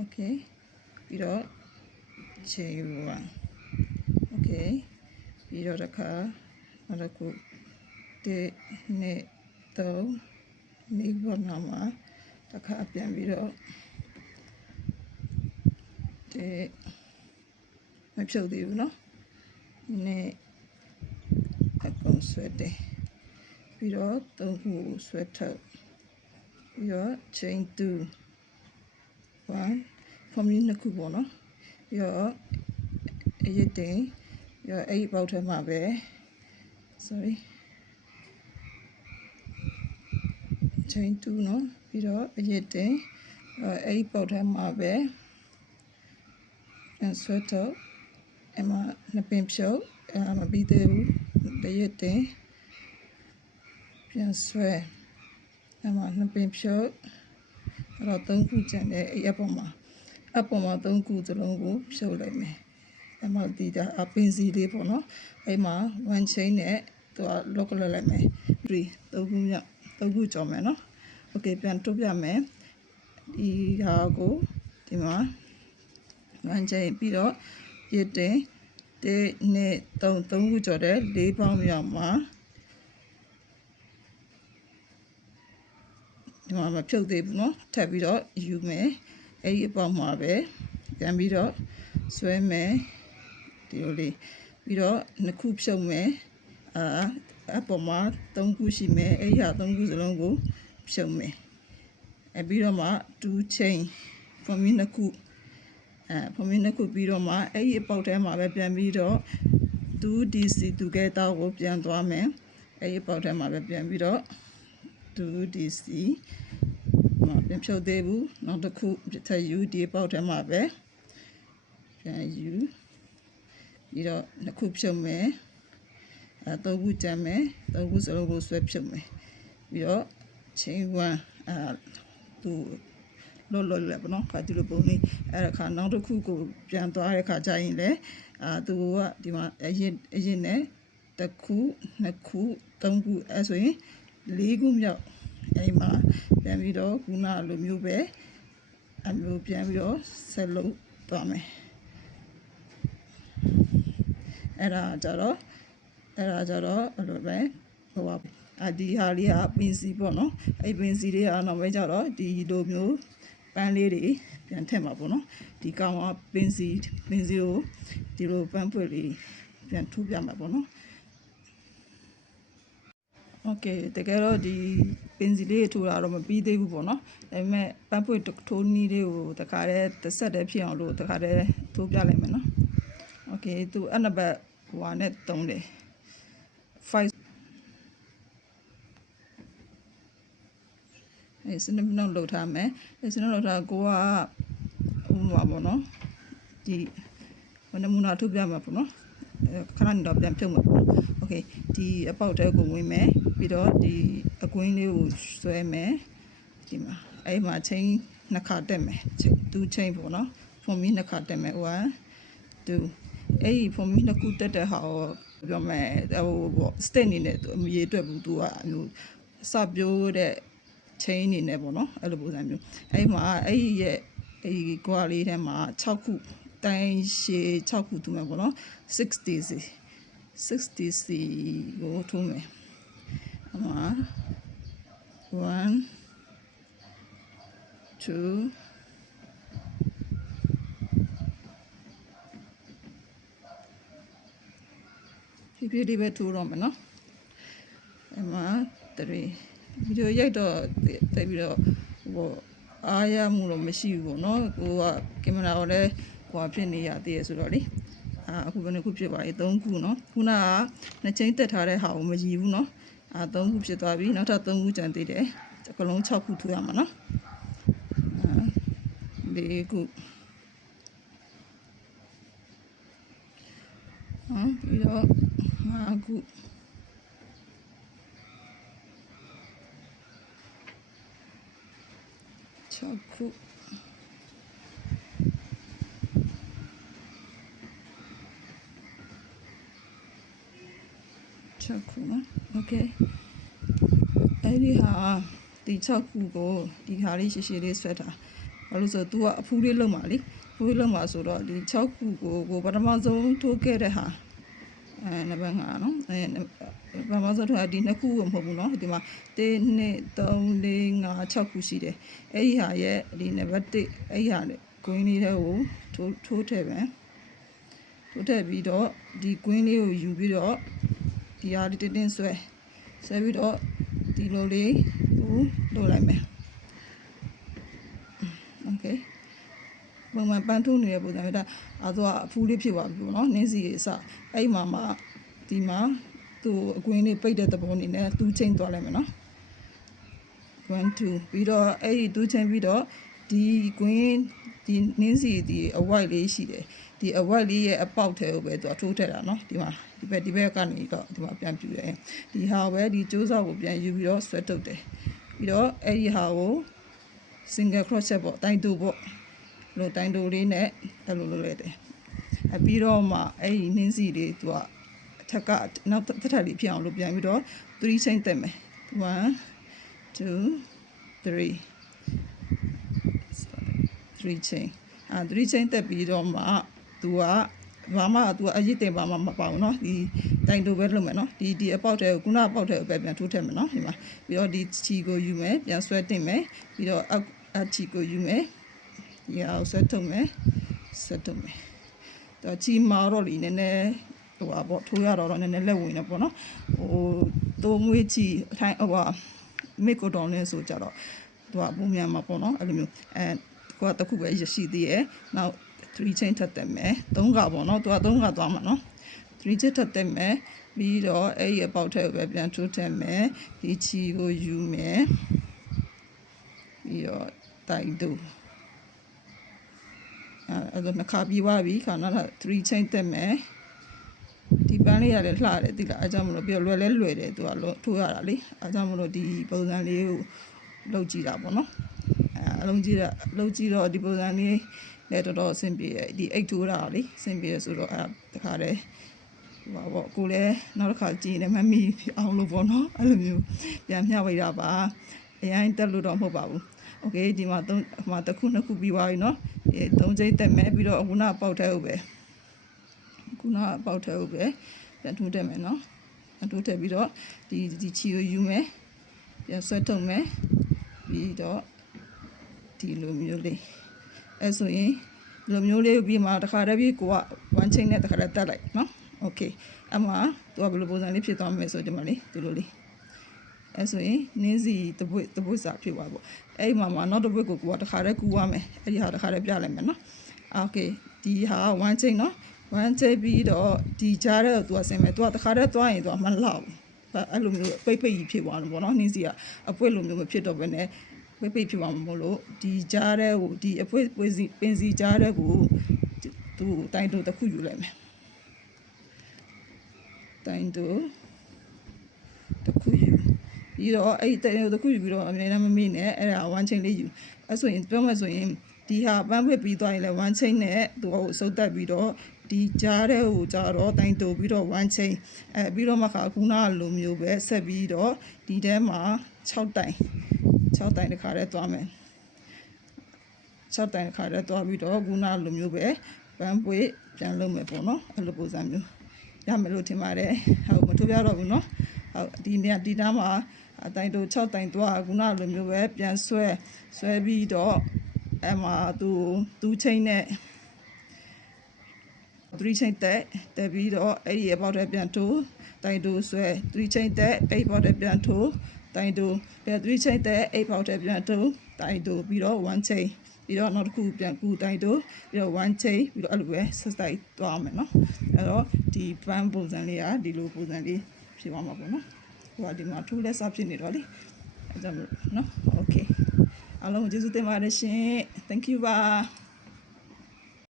okay ပြီးတော့ချိန်1 okay ပြီးတော့တစ်ခါနောက်တစ်ခု1 2 3နေပေါ်မှာတစ်ခါပြန်ပြီးတော့မဖြုတ်သေးဘူးเนาะနဲ့အကုန်ဆွဲတယ်ပြီးတော့3ခုဆွဲထုတ်ပြီးတော့ chain 2 1 formula 2ခုပေါ့เนาะပြီးတော့အရစ်တင်ပြီးတော့အဲ့ဒီပေါက်ထဲမှာပဲ sorry chain 2เนาะပြီးတော့အရစ်တင်အဲ့ဒီပေါက်ထဲမှာပဲဆွဲထုတ်အမနှစ်ပင်ဖြုတ်မပြီးသေးဘူးတရစ်တင်ပြန်ဆွဲအမနှစ်ပင်ဖြုတ်အဲ့တော့3ခုကျန်တယ်အဲ့အပေါ်မှာ3ခုစလုံးကိုဖြုတ်လိုက်မယ်အမဒီတာအပင်စီလေးပေါ့နော်အဲ့မှာ one chain နဲ့သူက lock လုပ်လိုက်မယ်3ခုမြောက်3ခုကြော်မယ်နော် okay ပြန်ထုတ်ပြမယ်ဒီဟာကိုဒီမှာ one chain ပြီးတော့ရစ်တင်1 2 3ခုကြော်တယ်4ပေါင်းမြောက်မှာဒီမှာမဖြုတ်သေးဘူးเนาะထပ်ပြီးတော့ယူမယ်အဲ့ဒီအပေါက်မှာပဲပြန်ပြီးတော့ဆွဲမယ်ဒီလိုလေးပြီးတော့နှစ်ခုဖြုတ်မယ်အပေါ်မှာ3ခုရှိမယ်အဲ့ဒီဟာ3ခုစလုံးကိုဖြုတ်မယ်ပြီးတော့မှ2 chain formula နှစ်ခု formula နှစ်ခုပြီးတော့မှအဲ့ဒီအပေါက်ထဲမှာပဲပြန်ပြီးတော့ 2dc together ကိုပြန်သွားမယ်အဲ့ဒီအပေါက်ထဲမှာပဲပြန်ပြီးတော့ 2dc ပြန်ဖြုတ်သေးဘူးနောက်တစ်ခုထပ်ယူဒီပေါက်ထဲမှာပဲပြန်ယူပြီးတော့နှစ်ခုဖြုတ်မယ်3ခုကျန်မယ်3ခုစလုံးကိုဆွဲဖြုတ်မယ်ပြီးတော့ chain 1သူလောလဲပေါ့နော်ခါဒီလိုပုံလေးအဲ့ဒါခါနောက်တစ်ခုကိုပြန်သွားတဲ့ခါကျရင်လေသူကဒီမှာအရင်နဲ့တစ်ခုနှစ်ခုသုံးခုအဲ့ဆိုရင်4ခုမြောက်အဲ့မှာပြန်ပြီးတော့ခုနလိုမျိုးပဲအမျိုးပြန်ပြီးတော့ဆက်လုပ်သွားမယ်အဲ့ဒါကြတော့အဲ့လိုပဲဟိုဒီဟာလေးကပင်စီပေါ့နော်အဲ့ပင်စီလေးကနောက်ပဲကြတော့ဒီလိုမျိုးပန်းလေးတွေပြန်ထည့်မှာပေါ့နော်ဒီကောင်ကပင်စီကိုဒီလိုပန်းပွက်လေးပြန်ထူပြမှာပေါ့နော်โอเคတကယ်တော့ဒီပင်စီလေးထိုးတာတော့မပြီးသေးဘူးပေါ့နော်ဒါပေမဲ့ပန်းပွက်ထိုးနည်းလေးကိုတခါတည်းတစ်ဆက်တည်းဖြစ်အောင်လို့တခါတည်းထိုးပြလိုက်မယ်နော်โอเคသူအနဘတ်ဟိုနဲ့တုံးတယ်5စနစ်နှုတ်လောက်ထားမယ်စနစ်လောက်ထားကိုကဟိုမှာပေါ့နော်ဒီနမူနာထုတ်ပြမှာပေါ့နော်ခဏနေတော့ပြန်ဖြုတ်မှာပေါ့โอเคဒီအပေါက်တဲကိုဝင်မယ်ပြီးတော့ဒီအကွင်းလေးကိုဆွဲမယ်ဒီမှာအဲ့မှာချိန်နှစ်ခါတက်မယ်2ချိန်ပေါ့နော်ဖုန်မီနှစ်ခါတက်မယ်1 2အဲ့ဒီဖုန်မီနှစ်ခုတက်တဲ့ဟာကိုပြောမယ်ဟိုပေါ့ state အနေနဲ့အရေးအတွက်ဘူးသူကမျိုးစပြိုးတဲ့chain အနေနဲ့ပေါ့နော်အဲ့လိုပုံစံမျိုးအဲ့မှာအဲ့ဒီရဲ့အဲ့ဒီကွာလေးထဲမှာ6ခုတိုင်းရှည်6ခုထူမယ်ပေါ့နော် 60c ကိုထူမယ်အမှာ1 2 ဖြည်းဖြည်းလေးပဲထိုးတော့မယ်နော်အမှာ3ဗီဒီယိုရိုက်တော့တက်ပြီးတော့ဟိုအားရမှုတော့မရှိဘူးပေါ့နော်ကိုကကင်မရာကိုလည်းဟိုဖြစ်နေရသေးရဆိုတော့လေအခုဘယ်နှခုဖြစ်ပါလဲ3ခုနော်ခုနကနှစ်ချိန်တက်ထားတဲ့ဟာကိုမရည်ဘူးနော်3ခုဖြစ်သွားပြီနောက်ထပ်3ခုကျန်သေးတယ်အကလုံး6ခုထူရမှာနော်4ခုပြီးတော့5ခု6ခုနော်โอเคအဲ့ဒီဟာဒီ6ခုကိုဒီဟာလေးရှည်ရှည်လေးဆွဲတာ ဘာလို့ဆို तू ကအဖူးလေးလုံးပါလေဖူးလေးလုံးပါဆိုတော့ဒီ6ခုကိုပထမဆုံးထိုးခဲ့တဲ့ဟာနံပါတ်5နော်ပထမဆုံးထိုးဒီနှစ်ခုကိုမဟုတ်ဘူးနော်ဒီမှာ1 2 3 4 5 6ခုရှိတယ်အဲ့ဒီဟာရဲ့ဒီနံပါတ်1အဲ့ဒီဟာနဲ့ကွင်းလေးတွေကိုထိုးထည့်မယ်ထိုးထည့်ပြီးတော့ဒီကွင်းလေးကိုယူပြီးတော့ဒီဟာဒီတင်းဆွဲပြီးတော့ဒီလိုလေးကိုလုပ်လိုက်မယ်โอเคပုံမှန်ပန်းထိုးနေတဲ့ပုံစံမျိုးဒါအဖူးလေးဖြစ်သွားပြီပေါ့နော်နင်းစီအစအဲ့မှာဒီမှာသူ့အကွင်းလေးပိတ်တဲ့သဘောအနေနဲ့တူးချင်းသွားလိုက်မယ်နော်1 2ပြီးတော့အဲ့ဒီတူးချင်းပြီးတော့ဒီကွင်းဒီနင်းစီဒီအဝိုက်လေးရှိတယ်ဒီအဝိုက်လေးရဲ့အပေါက်ထဲကိုပဲသူထိုးထည့်တာနော်ဒီမှာဒီဘက်ကနေတော့ဒီမှာပြန်ပြူတယ်ဒီဟာပဲဒီကျိုးစောက်ကိုပြန်ယူပြီးတော့ဆွဲထုတ်တယ်ပြီးတော့အဲ့ဒီဟာကို single crochet ပေါ့တိုင်တူပေါ့လို့တိုင်တူလေးနဲ့အဲ့လိုလုပ်လိုက်တယ်ပြီးတော့မှအဲ့ဒီနင်းစီလေးသူကအထက်ကနောက်တစ်ထပ်လေးဖြစ်အောင်လုပ်ပြန်ပြီးတော့3 chain တက်မယ်1 2 3 3 chain 3 chain တက်ပြီးတော့မှသူကဘာမှသူကအရစ်တင်ဘာမှမပေါအောင်နော်ဒီတိုင်တူပဲလုပ်မယ်နော်ဒီအပေါက်ထဲကိုခုနအပေါက်ထဲကိုပဲပြန်ထိုးထည့်မယ်နော်ဒီမှာပြီးတော့ဒီချီကိုယူမယ်ပြန်ဆွဲတင်မယ်ပြီးတော့အချီကိုယူမယ်ဒီအောင်ဆွဲထုတ်မယ်တော့ချီမာတော့လီနည်းနည်းဟိုပါပေါ့ထိုးရတော့နည်းနည်းလက်ဝင်နေပေါ့နော်တိုးမွေးချီအထိုင်းမိကိုတောင်းလဲဆိုကြတော့သူကပုံမြန်မှာပေါ့နော်အဲ့လိုမျိုးကိုကတခုပဲရရှိသေးရဲ့နောက်3 chain ထပ်တက်မယ်3ကပေါ့နော်သူက3ကသွားမှာနော်3 chain ထပ်တက်မယ်ပြီးတော့အဲ့ဒီအပေါက်ထဲကိုပဲပြန်ထိုးထည့်မယ်ဒီချီကိုယူမယ်ပြီးတော့တိုင်တူအဲ့ဒါနှစ်ခါပြီးသွားပြီခါနောက်3 chain တက်မယ်ဒီပန်းလေးရတယ်လှတယ်သိလားအားကြောင့်မလို့ပြီးတော့လွယ်တယ်သူကထိုးရတာလေအားကြောင့်မလို့ဒီပုံစံလေးကိုလုပ်ကြည့်တာပေါ့နော်အလုံးကြီးလုပ်ကြည့်တော့ဒီပုံစံလေးလည်းတော်တော်အဆင်ပြေတယ်ဒီအိတ်ထိုးတာလေအဆင်ပြေတယ်ဆိုတော့တခါတည်းဟိုပါပေါ့ကိုလည်းနောက်တစ်ခါကြည့်နေမမီအောင်လို့ပေါ့နော်အဲ့လိုမျိုးပြန်မျှဝေတာပါအရင်တက်လို့တော့မဟုတ်ပါဘူးโอเคဒီမှာတစ်ခုနှစ်ခုပြီးသွားပြီเนาะ3 ချိန်တက်မယ်ပြီးတော့ခုနပေါက်ထဲကိုပဲပြန်ထိုးတက်မယ်เนาะထိုးတက်ပြီးတော့ဒီချီကိုယူမယ်ပြန်ဆွဲထုတ်မယ်ပြီးတော့ဒီလိုမျိုးလေးအဲ့ဆိုရင်ဒီလိုမျိုးလေးပြီးမှတခါတည်းပြီးကိုက1 chain နဲ့တခါတည်းတက်လိုက်เนาะโอเคအမှသူကဘယ်လိုပုံစံလေးဖြစ်သွားမယ်ဆိုကြမှာလေဒီလိုလေးအဲ့ဆိုရင်နင်းစီတပွတ်စာဖြစ်သွားပေါ့အဲ့ဒီမှာနောက်တစ်ပွတ်ကိုတခါတည်းကူရမယ်အဲ့ဒီဟာတခါတည်းပြလိုက်မယ်နော်โอเคဒီဟာ1 chain နော်1 chain ပြီးတော့ဒီကြားတဲ့သူကဆင်းမယ်သူကတခါတည်းသွားရင်သူကမလောက်အဲ့လိုမျိုးပိတ်ကြီးဖြစ်သွားတယ်ပေါ့နော်နင်းစီကအပွတ်လိုမျိုးမဖြစ်တော့ဘဲနဲ့ပိတ်ဖြစ်သွားမှာမလို့ဒီကြားတဲ့ကိုဒီအပွတ်ပင်စီကြားတဲ့ကိုသူတိုင်တူတစ်ခုယူလိုက်မယ်တိုင်တူတစ်ခုယူပြီးတော့အဲ့တိုင်တူတစ်ခုယူပြီးတော့အမြဲတမ်းမမေ့နဲ့အဲ့ဒါ1 chain လေးယူအဲ့ဆိုရင်ပြောမှဆိုရင်ဒီဟာပန်းဖွင့်ပြီးသွားရင်လည်း1 chain နဲ့သူ့ကိုစုပ်တက်ပြီးတော့ဒီကြားတဲ့ကိုကြတော့တိုင်တူပြီးတော့1 chain ပြီးတော့မှခါခုနကလိုမျိုးပဲဆက်ပြီးတော့ဒီထဲမှာ6 တိုင်တစ်ခါတည်းသွားမယ်6 တိုင်တစ်ခါတည်းသွားပြီးတော့ခုနကလိုမျိုးပဲပန်းပွင့်ပြန်လုပ်မယ်ပေါ့နော်အဲ့လိုပုံစံမျိုးရမယ်လို့ထင်ပါတယ်ဟုတ်မထိုးပြတော့ဘူးနော်ဟုတ်ဒီနားမှာတိုင်တူ6 တိုင်သွားခုနကလိုမျိုးပဲပြန်ဆွဲပြီးတော့အဲ့မှာသူချိန်နဲ့3 chain တက်ပြီးတော့အဲ့ဒီအပေါက်ထဲပြန်ထိုးတိုင်တူဆွဲ3 chain တက်အဲ့ဒီအပေါက်ထဲပြန်ထိုးတိုင်တူပြန်3 chain တက်အဲ့ဒီအပေါက်ထဲပြန်ထိုးတိုင်တူပြီးတော့1 chain ပြီးတော့နောက်တစ်ခုပြန်ကူတိုင်တူပြီးတော့1 chain ပြီးတော့အဲ့လိုပဲဆက်တိုက်သွားမယ်နော်အဲ့တော့ဒီပန်းပုံစံလေးကဒီလိုပုံစံလေးဖြစ်သွားမှာပေါ့နော်ဟိုကဒီမှာထိုးလက်စဖြစ်နေတော့လေအဲ့ဒါနော် okay အားလုံးကျေးဇူးတင်ပါတယ်ရှင် thank you ပါ